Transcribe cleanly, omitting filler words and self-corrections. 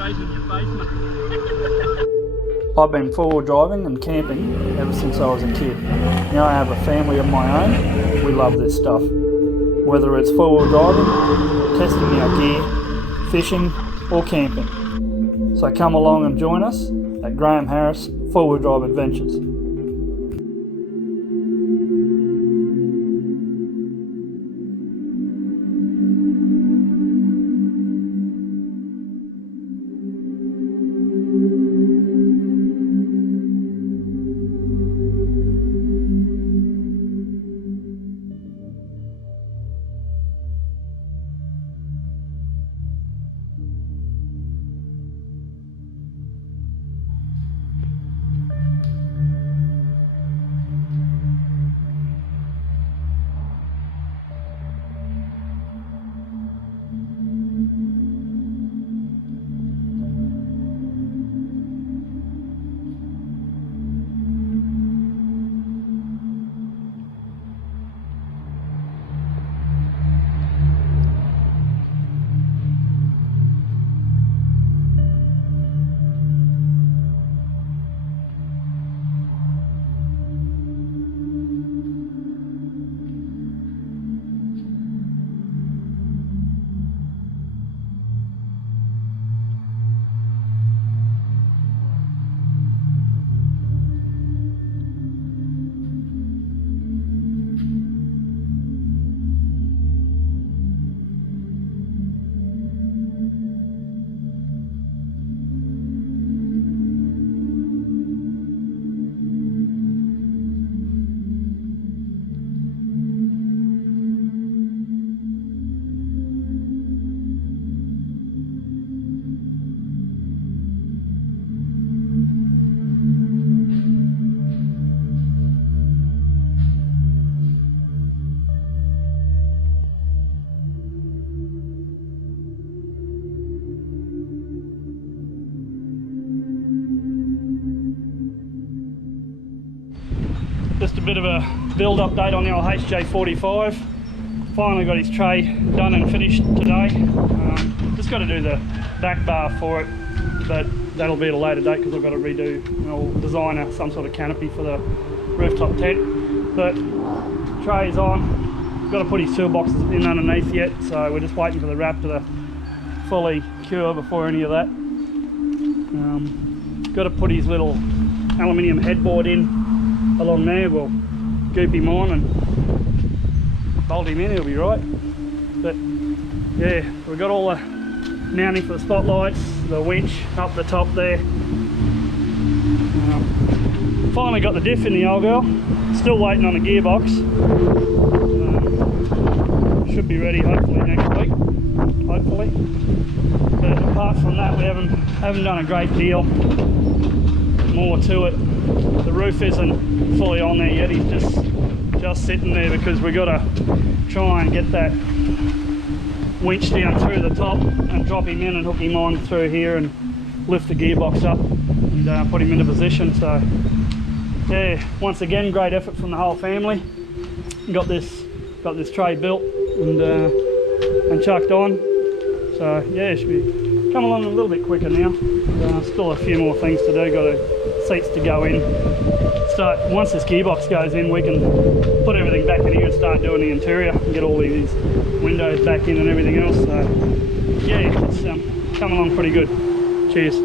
demonstration in your face, mate. I've been four-wheel driving and camping ever since I was a kid. Now I have a family of my own. We love this stuff. Whether it's four-wheel driving, testing our gear, fishing or camping. So come along and join us at Graham Harris Four-Wheel Drive Adventures. Just a bit of a build update on the old HJ45. Finally got his tray done and finished today. Just got to do the back bar for it, but that'll be at a later date because I've got to redo, I'll design some sort of canopy for the rooftop tent. But tray's on, got to put his toolboxes in underneath yet, so we're just waiting for the wrap to fully cure before any of that. Got to put his little aluminium headboard in along there. We'll goop him on and bolt him in, he'll be right. But yeah, we've got all the mounting for the spotlights, the winch up the top there. Finally got the diff in the old girl, still waiting on the gearbox. Should be ready hopefully next week, hopefully. But apart from that, we haven't done a great deal more to it. The roof isn't fully on there yet, he's just sitting there because we've got to try and get that winch down through the top and drop him in and hook him on through here and lift the gearbox up and put him into position. So yeah, once again, great effort from the whole family. Got this tray built and chucked on. So yeah, it should be come along a little bit quicker now. Still a few more things to do, got seats to go in. Once this gearbox goes in, we can put everything back in here and start doing the interior and get all these windows back in and everything else. So yeah, it's come along pretty good. Cheers.